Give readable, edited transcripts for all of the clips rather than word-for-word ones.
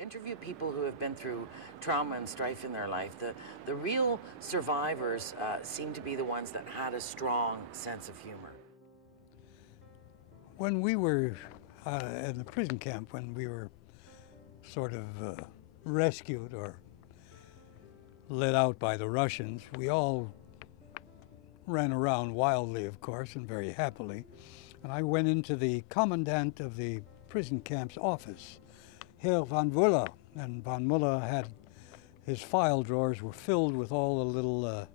interview people who have been through trauma and strife in their life, the real survivors seem to be the ones that had a strong sense of humor. When we were in the prison camp, when we were sort of rescued or let out by the Russians, we all ran around wildly, of course, and very happily. And I went into the commandant of the prison camp's office, Herr van Muller, and van Muller had his file drawers were filled with all the little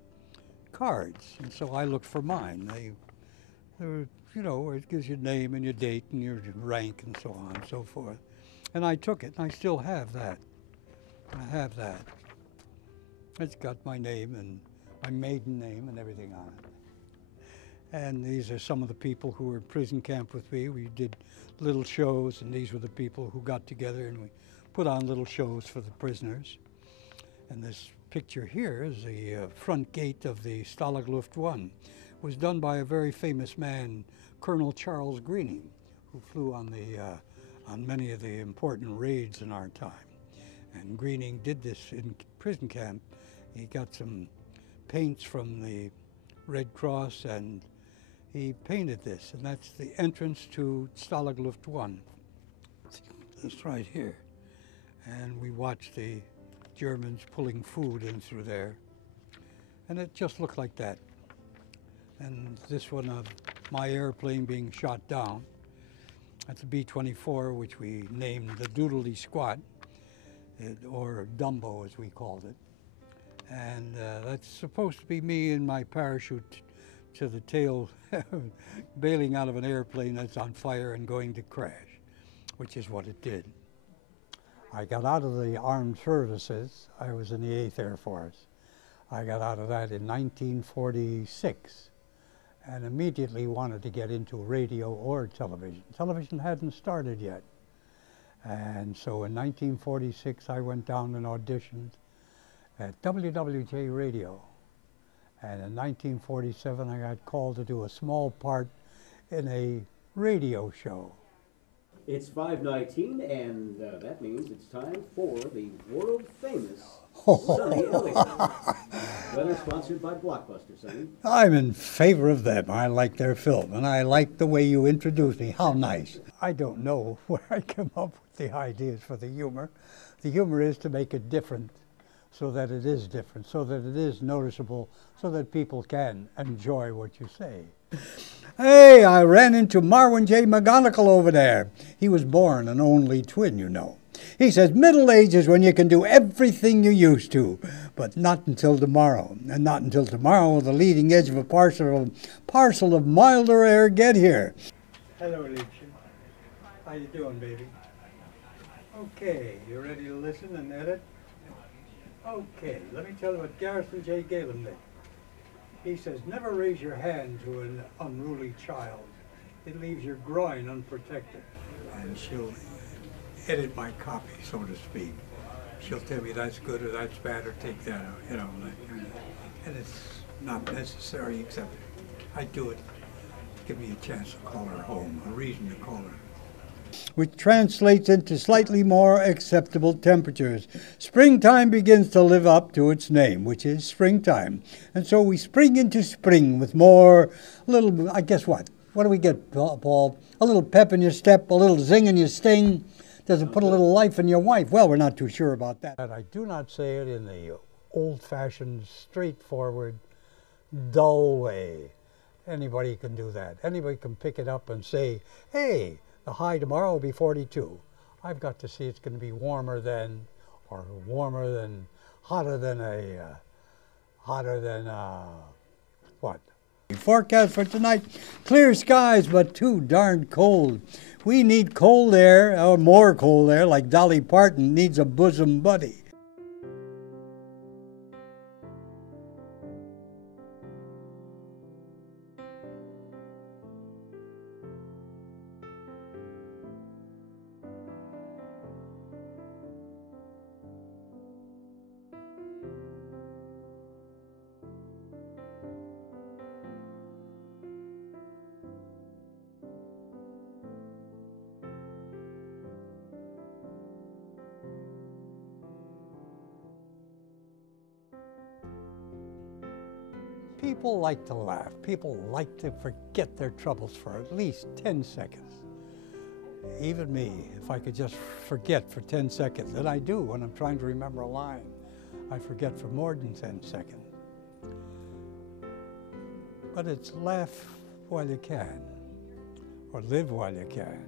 cards, and so I looked for mine. They were, you know, it gives your name and your date and your rank and so on and so forth. And I took it, and I still have that. I have that. It's got my name and my maiden name and everything on it. And these are some of the people who were in prison camp with me. We did little shows, and these were the people who got together and we put on little shows for the prisoners. And this picture here is the front gate of the Stalag Luft 1. It was done by a very famous man, Colonel Charles Greening, who flew on many of the important raids in our time. And Greening did this in prison camp. He got some paints from the Red Cross and he painted this, and that's the entrance to Stalag Luft 1. This right here. And we watched the Germans pulling food in through there. And it just looked like that. And this one of my airplane being shot down. That's a B-24, which we named the Doodly Squat, or Dumbo as we called it. And that's supposed to be me in my parachute to the tail, bailing out of an airplane that's on fire and going to crash, which is what it did. I got out of the armed services. I was in the 8th Air Force. I got out of that in 1946 and immediately wanted to get into radio or television. Television hadn't started yet. And so in 1946, I went down and auditioned at WWJ Radio. And in 1947, I got called to do a small part in a radio show. It's 5:19, and that means it's time for the world-famous Sonny Eliot. Weather sponsored by Blockbuster, Sonny. I'm in favor of them. I like their film, and I like the way you introduced me. How nice. I don't know where I come up with the ideas for the humor. The humor is to make it different, so that it is different, so that it is noticeable, so that people can enjoy what you say. Hey, I ran into Marwin J. McGonigal over there. He was born an only twin, you know. He says middle age is when you can do everything you used to, but not until tomorrow. And not until tomorrow will the leading edge of a parcel of milder air get here. Hello, Liebchen. How you doing, baby? Okay, you ready to listen and edit? Okay, let me tell you what Garrison J. Galen did. He says, never raise your hand to an unruly child. It leaves your groin unprotected. And she'll edit my copy, so to speak. She'll tell me that's good or that's bad or take that out, you know. And it's not necessary, except I do it to give me a chance to call her home, a reason to call her. Which translates into slightly more acceptable temperatures. Springtime begins to live up to its name, which is springtime. And so we spring into spring with more I guess what? What do we get, Paul? A little pep in your step, a little zing in your sting. Does it put a little life in your wife? Well, we're not too sure about that. I do not say it in the old-fashioned, straightforward, dull way. Anybody can do that. Anybody can pick it up and say, hey, the high tomorrow will be 42. I've got to see it's going to be warmer than, or hotter than what? Forecast for tonight, clear skies, but too darn cold. We need cold air, or more cold air, like Dolly Parton needs a bosom buddy. People like to laugh. People like to forget their troubles for at least 10 seconds. Even me, if I could just forget for 10 seconds, and I do when I'm trying to remember a line, I forget for more than 10 seconds. But it's laugh while you can, or live while you can.